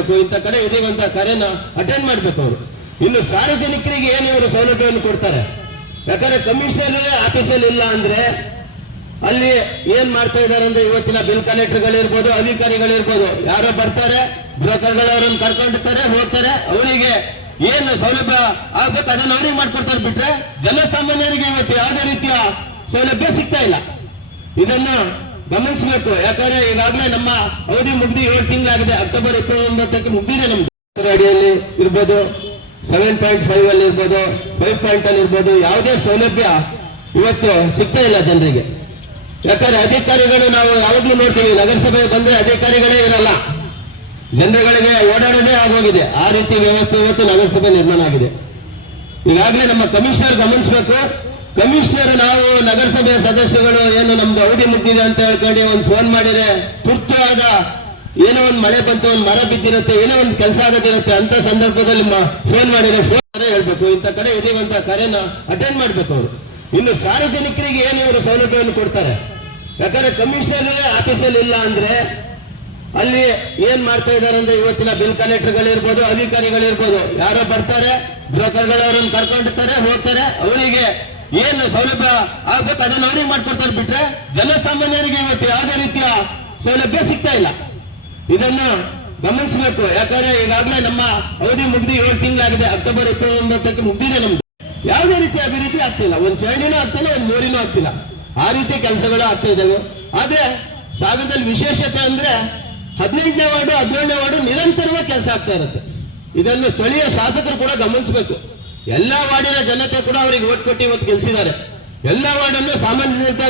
ಮಾಡ್ಬೇಕು, ಇಂಥ ಕಡೆ ಇದೀವಂತ ಕರೆನ ಅಟೆಂಡ್ ಮಾಡ್ಬೇಕು ಅವರು. ಇನ್ನು ಸಾರ್ವಜನಿಕರಿಗೆ ಏನು ಇವರು ಸೌಲಭ್ಯವನ್ನು ಕೊಡ್ತಾರೆ? ಯಾಕಂದ್ರೆ ಕಮಿಷನರ್ ಆಫೀಸಲ್ಲಿ ಇಲ್ಲ ಅಂದ್ರೆ ಅಲ್ಲಿ ಏನ್ ಮಾಡ್ತಾ ಇದಾರೆ ಅಂದ್ರೆ ಇವತ್ತಿನ ಬಿಲ್ ಕಲೆಕ್ಟರ್ಗಳಿರ್ಬೋದು, ಅಧಿಕಾರಿಗಳಿರ್ಬೋದು, ಯಾರೋ ಬರ್ತಾರೆ, ಬ್ರೋಕರ್ಗಳವರನ್ನು ಕರ್ಕೊಂಡಿರ್ತಾರೆ, ಹೋಗ್ತಾರೆ, ಅವರಿಗೆ ಏನು ಸೌಲಭ್ಯ ಆಗ್ಬೇಕು ಅದನ್ನ ಅವ್ರಿಗೆ ಮಾಡ್ಕೊಡ್ತಾರೆ. ಬಿಟ್ರೆ ಜನಸಾಮಾನ್ಯರಿಗೆ ಇವತ್ತು ಯಾವುದೇ ರೀತಿಯ ಸೌಲಭ್ಯ ಸಿಗ್ತಾ ಇಲ್ಲ. ಇದನ್ನು ಗಮನಿಸಬೇಕು. ಯಾಕಂದ್ರೆ ಈಗಾಗಲೇ ನಮ್ಮ ಅವಧಿ ಮುಗ್ದಿ 7 ತಿಂಗಳಾಗಿದೆ. ಅಕ್ಟೋಬರ್ 29ಕ್ಕೆ ಮುಗ್ದಿದೆ ನಮ್ದು. ಅಡಿಯಲ್ಲಿ ಇರ್ಬೋದು, 7.5 ಅಲ್ಲಿ ಇರ್ಬೋದು, 5 ಅಲ್ಲಿ ಇರ್ಬೋದು, ಯಾವುದೇ ಸೌಲಭ್ಯ ಇವತ್ತು ಸಿಗ್ತಾ ಇಲ್ಲ ಜನರಿಗೆ. ಯಾಕಂದ್ರೆ ಅಧಿಕಾರಿಗಳು ನಾವು ಯಾವಾಗ್ಲೂ ನೋಡ್ತೀವಿ, ನಗರಸಭೆ ಬಂದ್ರೆ ಅಧಿಕಾರಿಗಳೇ ಇರಲ್ಲ, ಜನರುಗಳಿಗೆ ಓಡಾಡೋದೇ ಆಗೋಗಿದೆ. ಆ ರೀತಿ ವ್ಯವಸ್ಥೆ ಇವತ್ತು ನಗರಸಭೆ ನಿರ್ಮಾಣ ಆಗಿದೆ. ಈಗಾಗಲೇ ನಮ್ಮ ಕಮಿಷನರ್ ಗಮನಿಸಬೇಕು. ಕಮಿಷನರ್ ನಾವು ನಗರಸಭೆಯ ಸದಸ್ಯಗಳು ಏನು ನಮ್ದು ಅವಧಿ ಮುಗ್ದಿದೆ ಅಂತ ಹೇಳ್ಕೊಂಡು ಒಂದು ಫೋನ್ ಮಾಡಿದ್ರೆ, ತುರ್ತು ಆದ ಏನೋ ಒಂದು ಮಳೆ ಬಂತು, ಒಂದು ಮರ ಬಿದ್ದಿರುತ್ತೆ, ಏನೋ ಒಂದು ಕೆಲಸ ಆಗೋದಿರುತ್ತೆ, ಅಂತ ಸಂದರ್ಭದಲ್ಲಿ ಫೋನ್ ಮಾಡಿದ್ರೆ ಫೋನ್ ಹೇಳ್ಬೇಕು, ಇಂಥ ಕಡೆ ಇದೀವಂತ ಕರೆನ ಅಟೆಂಡ್ ಮಾಡ್ಬೇಕು ಅವರು. ಇನ್ನು ಸಾರ್ವಜನಿಕರಿಗೆ ಏನು ಇವರು ಸೌಲಭ್ಯವನ್ನು ಕೊಡ್ತಾರೆ? ಯಾಕಂದ್ರೆ ಕಮಿಷನರ್ ಆಫೀಸಲ್ಲಿ ಇಲ್ಲ ಅಂದ್ರೆ ಅಲ್ಲಿ ಏನ್ ಮಾಡ್ತಾ ಇದಾರೆ ಅಂದ್ರೆ ಇವತ್ತಿನ ಬಿಲ್ ಕಲೆಕ್ಟರ್ಗಳಿರ್ಬೋದು, ಅಧಿಕಾರಿಗಳಿರ್ಬೋದು, ಯಾರೋ ಬರ್ತಾರೆ, ಬ್ರೋಕರ್ಗಳವರನ್ನು ಕರ್ಕೊಂಡಿರ್ತಾರೆ, ಹೋಗ್ತಾರೆ, ಅವರಿಗೆ ಏನು ಸೌಲಭ್ಯ ಆಗ್ಬೇಕು ಅದನ್ನ ಅವ್ರಿಗೆ ಮಾಡ್ಕೊಡ್ತಾರೆ. ಬಿಟ್ರೆ ಜನಸಾಮಾನ್ಯರಿಗೆ ಇವತ್ತು ಯಾವುದೇ ರೀತಿಯ ಸೌಲಭ್ಯ ಸಿಗ್ತಾ ಇಲ್ಲ. ಇದನ್ನು ಗಮನಿಸಬೇಕು. ಯಾಕಂದ್ರೆ ಈಗಾಗಲೇ ನಮ್ಮ ಅವಧಿ ಮುಗ್ದಿ 7 ತಿಂಗಳಾಗಿದೆ. ಅಕ್ಟೋಬರ್ 29ಕ್ಕೆ ಮುಗ್ದಿದೆ ನಮ್ದು. ಯಾವುದೇ ರೀತಿಯ ಅಭಿವೃದ್ಧಿ ಆಗ್ತಿಲ್ಲ. ಒಂದು ಚರಂಡಿನೂ ಆಗ್ತಿಲ್ಲ, ಒಂದು ಮೋರಿನೂ ಆಗ್ತಿಲ್ಲ. ಆ ರೀತಿ ಕೆಲಸಗಳು ಆಗ್ತಾ ಇದ್ದಾವೆ. ಆದ್ರೆ ಸಾಗರದಲ್ಲಿ ವಿಶೇಷತೆ ಅಂದ್ರೆ 15ನೇ ವಾರ್ಡು 17ನೇ ವಾರ್ಡು ನಿರಂತರವಾಗಿ ಕೆಲಸ ಆಗ್ತಾ ಇರುತ್ತೆ. ಇದನ್ನು ಸ್ಥಳೀಯ ಶಾಸಕರು ಕೂಡ ಗಮನಿಸಬೇಕು. ಎಲ್ಲಾ ವಾರ್ಡಿನ ಜನತೆ ಕೂಡ ಅವರಿಗೆ ಓಟ್ ಕೊಟ್ಟು ಇವತ್ತು ಗೆಲ್ಸಿದ್ದಾರೆ. ಎಲ್ಲಾ ವಾರ್ಡನ್ನು ಸಾಮಾನ್ಯ ಜನತೆ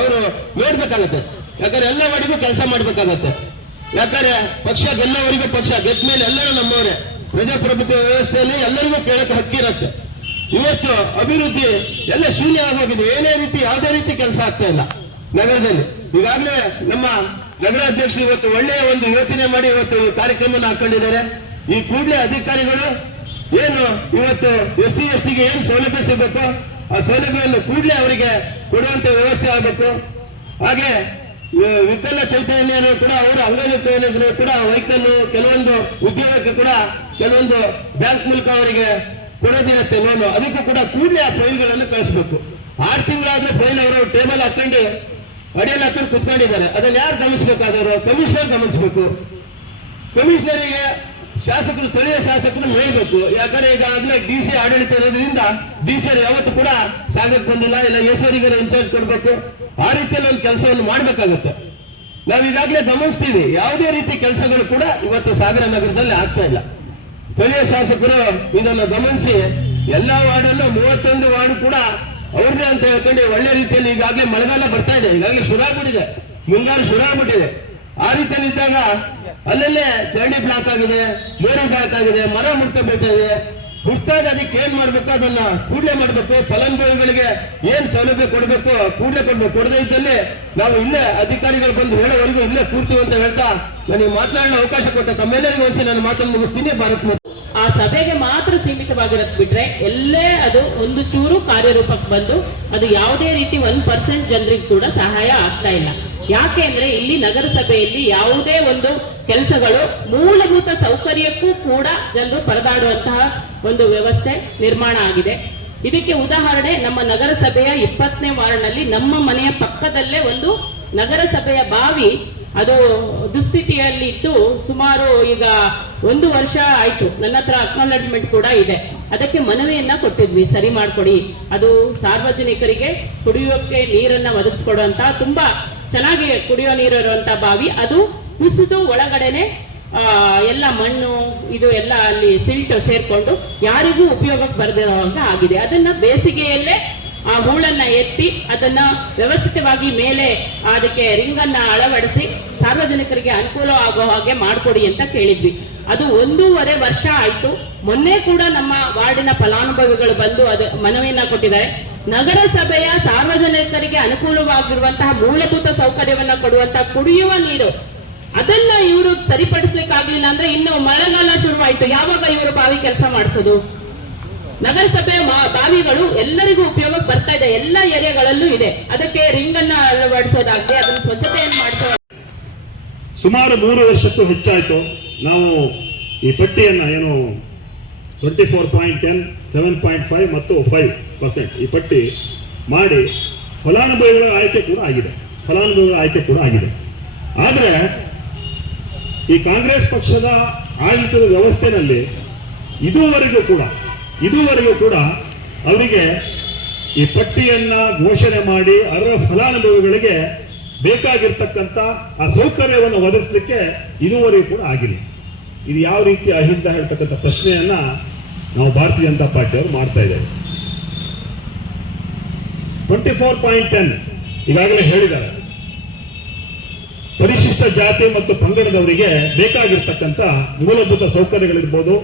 ಅವರು ನೋಡ್ಬೇಕಾಗತ್ತೆ. ಯಾಕಂದ್ರೆ ಎಲ್ಲ ವಾರ್ಡಿಗೂ ಕೆಲಸ ಮಾಡ್ಬೇಕಾಗತ್ತೆ. ಯಾಕಂದ್ರೆ ಪಕ್ಷ ಗೆಲ್ಲವರಿಗೂ ಪಕ್ಷ ಗೆದ್ದ ಮೇಲೆ ಎಲ್ಲರೂ ನಮ್ಮವರೇ. ಪ್ರಜಾಪ್ರಭುತ್ವ ವ್ಯವಸ್ಥೆಯಲ್ಲಿ ಎಲ್ಲರಿಗೂ ಕೇಳಕ್ಕೆ ಹಕ್ಕಿರುತ್ತೆ. ಇವತ್ತು ಅಭಿವೃದ್ಧಿ ಎಲ್ಲ ಶೂನ್ಯ ಆಗೋಗಿದೆ. ಏನೇ ರೀತಿ ಯಾವುದೇ ರೀತಿ ಕೆಲಸ ಆಗ್ತಾ ಇಲ್ಲ ನಗರದಲ್ಲಿ. ಈಗಾಗಲೇ ನಮ್ಮ ನಗರಾಧ್ಯಕ್ಷರು ಇವತ್ತು ಒಳ್ಳೆಯ ಒಂದು ಯೋಚನೆ ಮಾಡಿ ಇವತ್ತು ಈ ಕಾರ್ಯಕ್ರಮವನ್ನು ಹಾಕೊಂಡಿದ್ದಾರೆ. ಈ ಕೂಡಲೇ ಅಧಿಕಾರಿಗಳು ಏನು ಇವತ್ತು SC ST ಗೆ ಏನು ಸೌಲಭ್ಯ ಸಿಗಬೇಕು ಆ ಸೌಲಭ್ಯವನ್ನು ಕೂಡಲೇ ಅವರಿಗೆ ಕೊಡುವಂತ ವ್ಯವಸ್ಥೆ ಆಗಬೇಕು. ಹಾಗೆ ವಿಕಲ ಚೈತನ್ಯರು ಕೂಡ ಅವರು ಅಂಗವಿಕಲರು ಕೂಡ ವೆಹಿಕಲ್ ಕೆಲವೊಂದು ಉದ್ಯೋಗಕ್ಕೆ ಕೂಡ ಕೆಲವೊಂದು ಬ್ಯಾಂಕ್ ಮೂಲಕ ಅವರಿಗೆ ಕೊಡೋದಿರುತ್ತೆ ಲೋನು. ಅದಕ್ಕೂ ಕೂಡ ಕೂಡಲೇ ಆ ಫೈಲ್ಗಳನ್ನು ಕಳಿಸಬೇಕು. 6 ತಿಂಗಳಾದ್ರೂ ಫೈಲ್ ಅವರು ಟೇಬಲ್ ಹಾಕೊಂಡು ಅಡಿಯಲ್ಲಿ ಹಾಕೊಂಡು ಕುತ್ಕೊಂಡಿದ್ದಾರೆ. ಅದನ್ನ ಯಾರು ಗಮನಿಸಬೇಕಾದವರು? ಕಮಿಷನರ್ ಗಮನಿಸಬೇಕು. ಕಮಿಷನರಿಗೆ ಶಾಸಕರು, ಸ್ಥಳೀಯ ಶಾಸಕರು ಹೇಳ್ಬೇಕು. ಯಾಕಂದ್ರೆ ಈಗಾಗಲೇ DC ಆಡಳಿತ ಇರೋದ್ರಿಂದ DC ಯಾವತ್ತು ಕೂಡ ಸಾಗಕ್ಕೆ ಬಂದಿಲ್ಲ. ಇಲ್ಲ ಎಸ್ವರಿಗರ ಇನ್ಚಾರ್ಜ್ ಕೊಡ್ಬೇಕು. ಆ ರೀತಿಯಲ್ಲಿ ಒಂದು ಕೆಲಸವನ್ನು ಮಾಡ್ಬೇಕಾಗತ್ತೆ. ನಾವು ಈಗಾಗಲೇ ಗಮನಿಸ್ತೀವಿ, ಯಾವುದೇ ರೀತಿ ಕೆಲಸಗಳು ಕೂಡ ಇವತ್ತು ಸಾಗರ ನಗರದಲ್ಲಿ ಆಗ್ತಾ ಇಲ್ಲ. ಸ್ಥಳೀಯ ಶಾಸಕರು ಇದನ್ನು ಗಮನಿಸಿ ಎಲ್ಲಾ ವಾರ್ಡನ್ನು 31 ವಾರ್ಡ್ ಕೂಡ ಅವ್ರದೇ ಅಂತ ಹೇಳ್ಕೊಂಡು ಒಳ್ಳೆ ರೀತಿಯಲ್ಲಿ ಈಗಾಗಲೇ ಮಳೆಗಾಲ ಬರ್ತಾ ಇದೆ, ಈಗಾಗಲೇ ಶುರು ಆಗ್ಬಿಟ್ಟಿದೆ, ಮುಂಗಾರು ಶುರು ಆಗ್ಬಿಟ್ಟಿದೆ. ಆ ರೀತಿಯಲ್ಲಿ ಇದ್ದಾಗ ಅಲ್ಲಲ್ಲೇ ಚರಂಡಿ ಬ್ಲಾಕ್ ಆಗಿದೆ, ಮೋರಿ ಬ್ಲಾಕ್ ಆಗಿದೆ, ಮರ ಮುರ್ಕ ಬೀಳ್ತಾ ಇದೆ. ಹುಟ್ಟಾಗ ಅದಕ್ಕೆ ಏನ್ ಮಾಡ್ಬೇಕು ಅದನ್ನ ಕೂಡಲೇ ಮಾಡ್ಬೇಕು. ಫಲಾನುಭವಿಗಳಿಗೆ ಏನ್ ಸೌಲಭ್ಯ ಕೊಡಬೇಕು ಕೂಡಲೇ ಕೊಡ್ಬೇಕು. ಕೊಡದೇ ಇದ್ದಲ್ಲಿ ನಾವು ಇಲ್ಲೇ ಅಧಿಕಾರಿಗಳು ಬಂದು ಹೇಳೋವರೆಗೂ ಇಲ್ಲೇ ಕೂರ್ತೀವಿ ಅಂತ ಹೇಳ್ತಾ ನನಗೆ ಮಾತನಾಡಲು ಅವಕಾಶ ಕೊಟ್ಟ ತಮ್ಮೆಲ್ಲರಿಗೂ ಒಂದ್ಸಲ ನಾನು ಮಾತನ್ನು ಮುಗಿಸ್ತೀನಿ. ಭಾರತ್ ಮಾತೆ. ಆ ಸಭೆಗೆ ಮಾತ್ರ ಸೀಮಿತವಾಗಿರತ್ ಬಿಟ್ರೆ ಎಲ್ಲೇ ಅದು ಒಂದು ಚೂರು ಕಾರ್ಯರೂಪಕ್ಕೆ ಬಂದು ಅದು ಯಾವುದೇ ರೀತಿ 1% ಜನರಿಗೆ ಕೂಡ ಸಹಾಯ ಆಗ್ತಾ ಇಲ್ಲ. ಯಾಕೆ ಅಂದ್ರೆ ಇಲ್ಲಿ ನಗರಸಭೆಯಲ್ಲಿ ಯಾವುದೇ ಒಂದು ಕೆಲಸಗಳು ಮೂಲಭೂತ ಸೌಕರ್ಯಕ್ಕೂ ಕೂಡ ಜನರು ಪರದಾಡುವಂತಹ ಒಂದು ವ್ಯವಸ್ಥೆ ನಿರ್ಮಾಣ ಆಗಿದೆ. ಇದಕ್ಕೆ ಉದಾಹರಣೆ ನಮ್ಮ ನಗರಸಭೆಯ 20ನೇ ವಾರ್ಡ್ನಲ್ಲಿ ನಮ್ಮ ಮನೆಯ ಪಕ್ಕದಲ್ಲೇ ಒಂದು ನಗರಸಭೆಯ ಬಾವಿ ಅದು ದುಸ್ಥಿತಿಯಲ್ಲಿ ಇದ್ದು ಸುಮಾರು ಈಗ 1 ವರ್ಷ ಆಯ್ತು. ನನ್ನ ಹತ್ರ ಅಕ್ನಾಲೆಜ್ಮೆಂಟ್ ಕೂಡ ಇದೆ. ಅದಕ್ಕೆ ಮನವಿಯನ್ನ ಕೊಟ್ಟಿದ್ವಿ, ಸರಿ ಮಾಡ್ಕೊಡಿ, ಅದು ಸಾರ್ವಜನಿಕರಿಗೆ ಕುಡಿಯೋಕೆ ನೀರನ್ನ ಒದಗಿಸ್ಕೊಡುವಂತ ತುಂಬಾ ಚೆನ್ನಾಗಿ ಕುಡಿಯೋ ನೀರು ಇರುವಂತ ಬಾವಿ ಅದು ಕುಸಿದು ಒಳಗಡೆನೆ ಎಲ್ಲ ಮಣ್ಣು ಇದು ಎಲ್ಲ ಅಲ್ಲಿ ಸಿಲ್ಟ್ ಸೇರ್ಕೊಂಡು ಯಾರಿಗೂ ಉಪಯೋಗಕ್ಕೆ ಬರದಿರುವಂತ ಆಗಿದೆ. ಅದನ್ನ ಬೇಸಿಗೆಯಲ್ಲೇ ಆ ಹೂಳನ್ನ ಎತ್ತಿ ಅದನ್ನ ವ್ಯವಸ್ಥಿತವಾಗಿ ಮೇಲೆ ಅದಕ್ಕೆ ರಿಂಗನ್ನ ಅಳವಡಿಸಿ ಸಾರ್ವಜನಿಕರಿಗೆ ಅನುಕೂಲ ಆಗೋ ಹಾಗೆ ಮಾಡಿಕೊಡಿ ಅಂತ ಕೇಳಿದ್ವಿ. ಅದು 1.5 ವರ್ಷ ಆಯ್ತು. ಮೊನ್ನೆ ಕೂಡ ನಮ್ಮ ವಾರ್ಡಿನ ಫಲಾನುಭವಿಗಳು ಬಂದು ಅದು ಮನವಿಯನ್ನ ಕೊಟ್ಟಿದ್ದಾರೆ. ನಗರಸಭೆಯ ಸಾರ್ವಜನಿಕರಿಗೆ ಅನುಕೂಲವಾಗಿರುವಂತಹ ಮೂಲಭೂತ ಸೌಕರ್ಯವನ್ನ ಕೊಡುವಂತಹ ಕುಡಿಯುವ ನೀರು ಅದನ್ನ ಇವರು ಸರಿಪಡಿಸ್ಲಿಕ್ಕಾಗ್ಲಿಲ್ಲ ಅಂದ್ರೆ ಇನ್ನು ಮಳೆಗಾಲ ಶುರುವಾಯ್ತು, ಯಾವಾಗ ಇವರು ಬಾವಿ ಕೆಲಸ ಮಾಡಿಸೋದು? ನಗರಸಭೆ ಬಾವಿಗಳು ಎಲ್ಲರಿಗೂ ಉಪಯೋಗಕ್ಕೆ ಬರ್ತಾ ಇದೆ, ಎಲ್ಲ ಏರಿಯಾಗಳಲ್ಲೂ ಇದೆ. ಅದಕ್ಕೆ ರಿಂಗ್ ಅನ್ನ ಅಳವಡಿಸೋದಾಗ್ಲಿ ಅದನ್ನ ಸ್ವಚ್ಛತೆಯನ್ನು ಮಾಡಿಸೋ ಸುಮಾರು 3 ವರ್ಷಕ್ಕೂ ಹೆಚ್ಚಾಯ್ತು. ನಾವು ಈ ಪಟ್ಟಿಯನ್ನು ಏನು 24.10, 7.5 ಮತ್ತು 5% ಈ ಪಟ್ಟಿ ಮಾಡಿ ಫಲಾನುಭವಿಗಳ ಆಯ್ಕೆ ಕೂಡ ಆಗಿದೆ. ಆದರೆ ಈ ಕಾಂಗ್ರೆಸ್ ಪಕ್ಷದ ಆಡಳಿತದ ವ್ಯವಸ್ಥೆಯಲ್ಲಿ ಇದುವರೆಗೂ ಕೂಡ ಅವರಿಗೆ ಈ ಪಟ್ಟಿಯನ್ನ ಘೋಷಣೆ ಮಾಡಿ ಅರ್ಹ ಫಲಾನುಭವಿಗಳಿಗೆ ಬೇಕಾಗಿರ್ತಕ್ಕಂಥ ಆ ಸೌಕರ್ಯವನ್ನು ಒದಗಿಸಲಿಕ್ಕೆ ಇದುವರೆಗೂ ಕೂಡ ಆಗಿಲ್ಲ. ಇದು ಯಾವ ರೀತಿ ಅಹಿಂದ ಹೇಳ್ತಕ್ಕಂಥ ಪ್ರಶ್ನೆಯನ್ನ ನಾವು ಭಾರತೀಯ ಜನತಾ ಪಾರ್ಟಿಯವರು ಮಾಡ್ತಾ ಇದ್ದೇವೆ. 24.10 ಈಗಾಗಲೇ ಹೇಳಿದ್ದಾರೆ, ಪರಿಶಿಷ್ಟ ಜಾತಿ ಮತ್ತು ಪಂಗಡದವರಿಗೆ ಬೇಕಾಗಿರ್ತಕ್ಕಂಥ ಮೂಲಭೂತ ಸೌಕರ್ಯಗಳಿರ್ಬೋದು,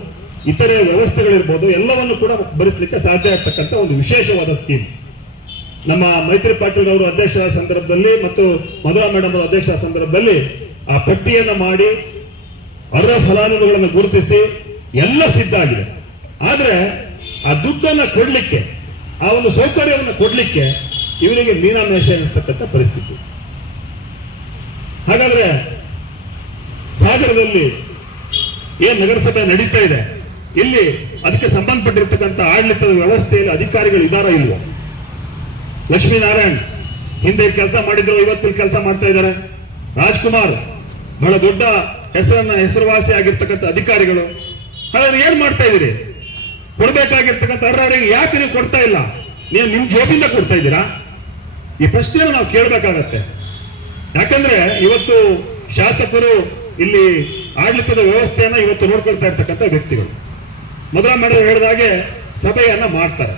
ಇತರೆ ವ್ಯವಸ್ಥೆಗಳಿರ್ಬೋದು, ಎಲ್ಲವನ್ನು ಕೂಡ ಭರಿಸಲಿಕ್ಕೆ ಸಾಧ್ಯ ಆಗ್ತಕ್ಕಂಥ ಒಂದು ವಿಶೇಷವಾದ ಸ್ಕೀಮ್. ನಮ್ಮ ಮೈತ್ರಿ ಪಾಟೀಲ್ ಅವರು ಅಧ್ಯಕ್ಷರ ಸಂದರ್ಭದಲ್ಲಿ ಮತ್ತು ಮಧುರಾ ಮೇಡಮ್ ಅವರ ಅಧ್ಯಕ್ಷರ ಸಂದರ್ಭದಲ್ಲಿ ಆ ಪಟ್ಟಿಯನ್ನು ಮಾಡಿ ಅರ್ಹ ಫಲಾನುಭವಿಗಳನ್ನು ಗುರುತಿಸಿ ಎಲ್ಲ ಸಿದ್ಧ ಆಗಿದೆ. ಆದರೆ ಆ ದುಡ್ಡನ್ನು ಕೊಡ್ಲಿಕ್ಕೆ, ಆ ಒಂದು ಸೌಕರ್ಯವನ್ನು ಕೊಡ್ಲಿಕ್ಕೆ ಇವರಿಗೆ ಮೀನಾಮೇಷ ಎನಿಸ್ತಕ್ಕಂಥ ಪರಿಸ್ಥಿತಿ. ಹಾಗಾದ್ರೆ ಸಾಗರದಲ್ಲಿ ಏನ್ ನಗರಸಭೆ ನಡೀತಾ ಇದೆ, ಇಲ್ಲಿ ಅದಕ್ಕೆ ಸಂಬಂಧಪಟ್ಟಿರ್ತಕ್ಕಂಥ ಆಡಳಿತದ ವ್ಯವಸ್ಥೆಯಲ್ಲಿ ಅಧಿಕಾರಿಗಳು ಇದಾರ ಇಲ್ವೋ? ಲಕ್ಷ್ಮೀನಾರಾಯಣ್ ಹಿಂದೆ ಕೆಲಸ ಮಾಡಿದ್ರು, ಇವತ್ತು ಕೆಲಸ ಮಾಡ್ತಾ ಇದ್ದಾರೆ. ರಾಜ್ಕುಮಾರ್ ಬಹಳ ದೊಡ್ಡ ಹೆಸರುವಾಸಿ ಆಗಿರ್ತಕ್ಕಂಥ ಅಧಿಕಾರಿಗಳು. ಹಾಗಾದ್ರೆ ಏನ್ ಮಾಡ್ತಾ ಇದೀರಿ? ಕೊಡ್ಬೇಕಾಗಿರ್ತಕ್ಕಂಥ ಅರ್ಹರಿಗೆ ಯಾಕೆ ನೀವು ಕೊಡ್ತಾ ಇಲ್ಲ? ನೀವು ನಿಮ್ ಜೋಬಿಂದ ಕೊಡ್ತಾ ಇದ್ದೀರಾ? ಈ ಪ್ರಶ್ನೆಯನ್ನು ನಾವು ಕೇಳಬೇಕಾಗತ್ತೆ. ಯಾಕಂದ್ರೆ ಇವತ್ತು ಶಾಸಕರು ಇಲ್ಲಿ ಆಡಳಿತದ ವ್ಯವಸ್ಥೆಯನ್ನ ಇವತ್ತು ನೋಡ್ಕೊಳ್ತಾ ಇರ್ತಕ್ಕಂಥ ವ್ಯಕ್ತಿಗಳು. ಮಧುರಾ ಮೇಡಮ್ ಹೇಳಿದಾಗೆ ಸಭೆಯನ್ನ ಮಾಡ್ತಾರೆ.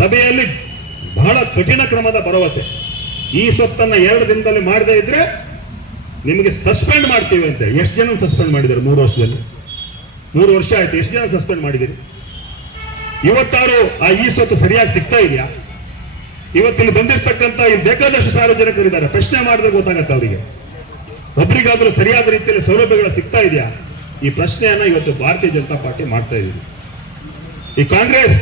ಸಭೆಯಲ್ಲಿ ಬಹಳ ಕಠಿಣ ಕ್ರಮದ ಭರವಸೆ. ಈ ಸ್ವತ್ತನ್ನ 2 ದಿನದಲ್ಲಿ ಮಾಡದೇ ಇದ್ರೆ ನಿಮಗೆ ಸಸ್ಪೆಂಡ್ ಮಾಡ್ತೀವಿ ಅಂತ. ಎಷ್ಟು ಜನ ಸಸ್ಪೆಂಡ್ ಮಾಡಿದ್ದಾರೆ 3 ವರ್ಷದಲ್ಲಿ? 3 ವರ್ಷ ಆಯ್ತು. ಎಷ್ಟು ಜನ ಸಸ್ಪೆಂಡ್ ಮಾಡಿದ್ದೀರಿ? ಇವತ್ತಾರು ಆ ಈ ಸ್ವತ್ತು ಸರಿಯಾಗಿ ಸಿಗ್ತಾ ಇದೆಯಾ? ಇವತ್ತಿಲ್ಲಿ ಬಂದಿರ್ತಕ್ಕಂಥ ಇಲ್ಲಿ ಬೇಕಾದಷ್ಟು ಸಾರ್ವಜನಿಕರಿದ್ದಾರೆ. ಪ್ರಶ್ನೆ ಮಾಡಿದ್ರೆ ಗೊತ್ತಾಗತ್ತೆ ಅವರಿಗೆ, ಒಬ್ಬರಿಗಾದ್ರೂ ಸರಿಯಾದ ರೀತಿಯಲ್ಲಿ ಸೌಲಭ್ಯಗಳು ಸಿಗ್ತಾ ಇದೆಯಾ? ಈ ಪ್ರಶ್ನೆಯನ್ನ ಇವತ್ತು ಭಾರತೀಯ ಜನತಾ ಪಾರ್ಟಿ ಮಾಡ್ತಾ ಇದೀವಿ. ಈ ಕಾಂಗ್ರೆಸ್